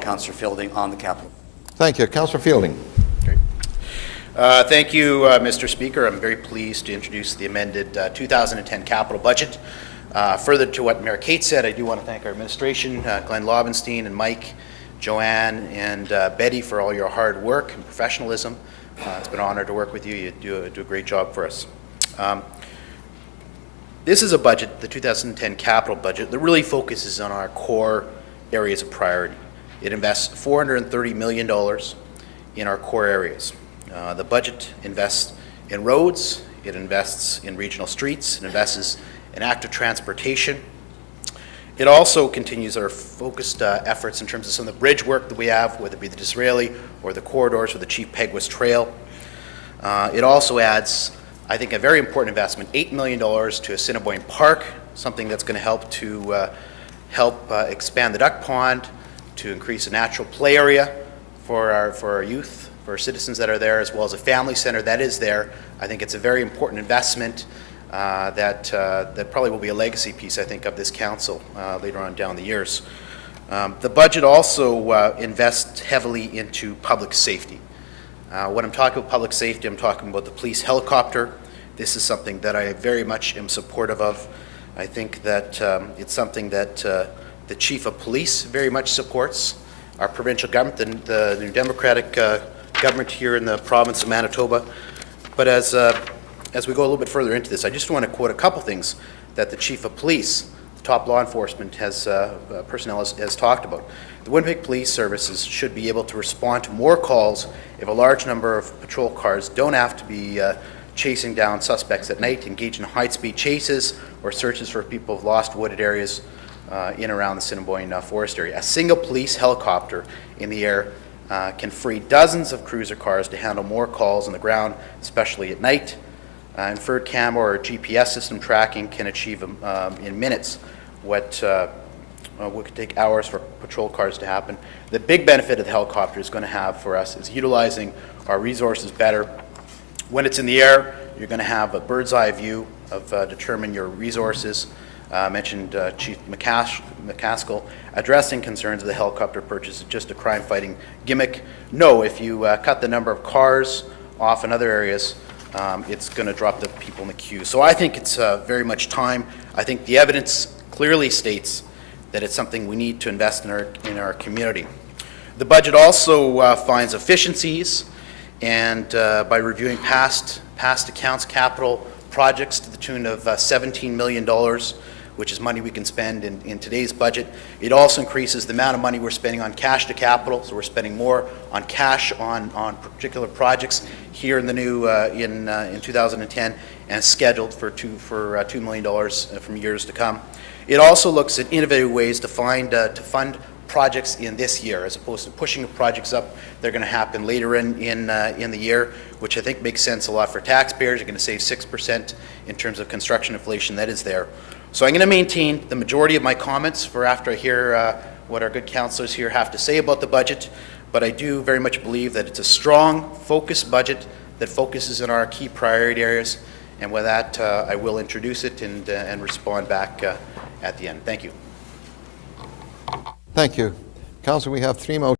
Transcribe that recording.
Councillor Fielding on the capital. Thank you. Councillor Fielding. Great. Thank you, Mr. Speaker. I'm very pleased to introduce the amended 2010 capital budget. Further to what Mayor Kate said, I do want to thank our administration, Glenn Lobenstein and Mike, Joanne, and Betty for all your hard work and professionalism. It's been an honor to work with you. You do a great job for us. This is a budget, the 2010 capital budget, that really focuses on our core areas of priority. It invests $430 million in our core areas. The budget invests in roads, it invests in regional streets, it invests in active transportation. It also continues our focused efforts in terms of some of the bridge work that we have, whether it be the Disraeli or the corridors or the Chief Peguis Trail. It also adds, I think, a very important investment, $8 million to Assiniboine Park, something that's going to help to expand the duck pond, to increase the natural play area for our youth, for our citizens that are there, as well as a family center that is there. I think it's a very important investment that probably will be a legacy piece, I think, of this council later on down the years. The budget also invests heavily into public safety. When I'm talking about public safety, I'm talking about the police helicopter. This is something that I very much am supportive of. I think that it's something that the Chief of Police very much supports. Our provincial government, the New Democratic government here in the province of Manitoba. But as we go a little bit further into this, I just want to quote a couple things that the Chief of Police, the top law enforcement personnel has talked about. The Winnipeg Police Services should be able to respond to more calls if a large number of patrol cars don't have to be chasing down suspects at night, engage in high-speed chases or searches for people of lost wooded areas in and around the Assiniboine forest area. A single police helicopter in the air can free dozens of cruiser cars to handle more calls on the ground, especially at night. Inferred camera or GPS system tracking can achieve in minutes what could take hours for patrol cars to happen. The big benefit of the helicopter is going to have for us is utilizing our resources better. When it's in the air, you're going to have a bird's eye view of determine your resources. Mentioned Chief McCaskill addressing concerns of the helicopter purchase is just a crime-fighting gimmick. No, if you cut the number of cars off in other areas, it's going to drop the people in the queue. So I think it's very much time. I think the evidence clearly states that it's something we need to invest in our community. The budget also finds efficiencies, and by reviewing past accounts, capital projects to the tune of $17 million, which is money we can spend in today's budget. It also increases the amount of money we're spending on cash to capital, so we're spending more on cash on particular projects here in the new in 2010, and scheduled for $2 million from years to come. It also looks at innovative ways to fund projects in this year, as opposed to pushing projects up. They're going to happen later in the year, which I think makes sense a lot for taxpayers. You're going to save 6% in terms of construction inflation that is there. So I'm going to maintain the majority of my comments for after I hear what our good councillors here have to say about the budget, but I do very much believe that it's a strong, focused budget that focuses on our key priority areas, and with that, I will introduce it and respond back at the end. Thank you. Thank you. Council, we have three motions.